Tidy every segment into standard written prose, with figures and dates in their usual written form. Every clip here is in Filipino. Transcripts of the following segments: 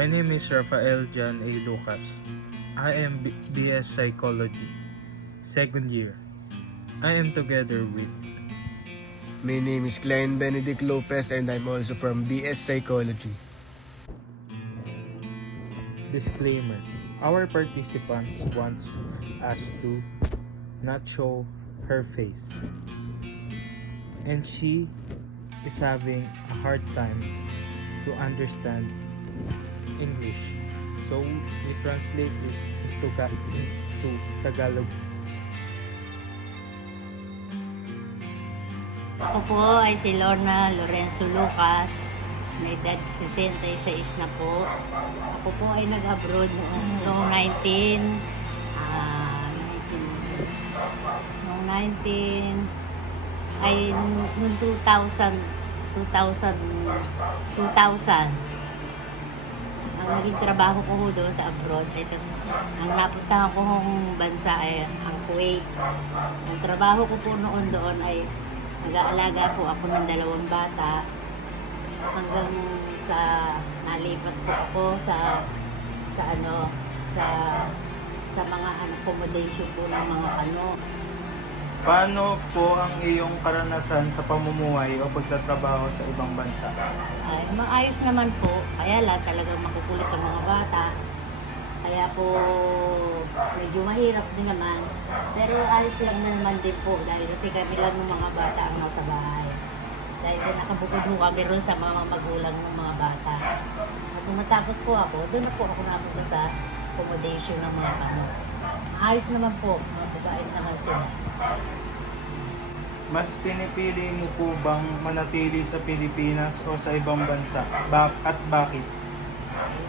My name is Rafael John A. Lucas. I am BS Psychology, second year. I am together with My name is Klein Benedict Lopez and I'm also from BS Psychology. Disclaimer. Our participants wants us to not show her face. And she is having a hard time to understand English. So we translate it into Tagalog. Ako po ay si Lorna Lorenzo Lucas, may edad 66 na po. Ako po ay nag-abroad noong 19 ay noong 2000 ang naging trabaho ko doon sa abroad ay ang napuntahan ko hong bansa ay ang Kuwait. Ang trabaho ko po noon doon ay nag-aalaga po ako ng 2 bata hanggang sa nalipat po ako sa mga accommodation po ng mga Paano po ang iyong karanasan sa pamumuhay o pagtatrabaho sa ibang bansa? Ay, maayos naman po. Kaya lang talagang makukulit ang mga bata. Kaya po medyo mahirap din naman. Pero ayos lang na naman din po dahil kasi kami lang ng mga bata ang nasa bahay. Dahil nakabukod po kami ron sa mga magulang ng mga bata. At nung matapos po ako, doon na po ako napunta sa accommodation ng mga ayos naman po, mga babae naman sila. Mas pinipili mo po bang manatili sa Pilipinas o sa ibang bansa? At bakit?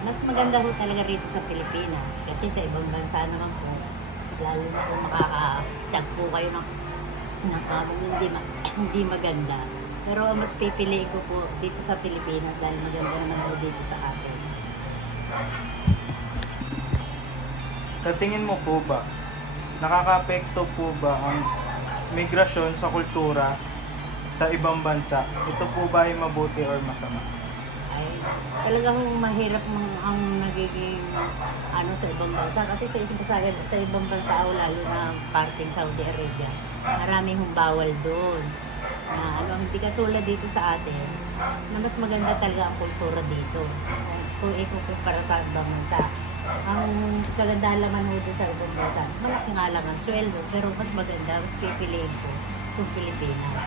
Mas maganda po talaga rito sa Pilipinas kasi sa ibang bansa naman po, lalo na kung makaka-tag po kayo ng hindi maganda. Pero mas pipiliin ko po dito sa Pilipinas dahil maganda naman po dito sa atin. Sa tingin mo po ba, nakaka-apekto po ba ang migrasyon sa kultura sa ibang bansa? Ito po ba ay mabuti or masama? Ay, talagang mahirap ang nagiging sa ibang bansa kasi sa ibang bansa lalo na parting Saudi Arabia, maraming bawal doon na hindi katulad dito sa atin na mas maganda talaga ang kultura dito kung ikukumpara sa ibang bansa. Ang kagandahan naman doon sa ibang bansa, malaki nga lang ang sweldo pero mas maganda, mas pipiliin ko itong Pilipinas.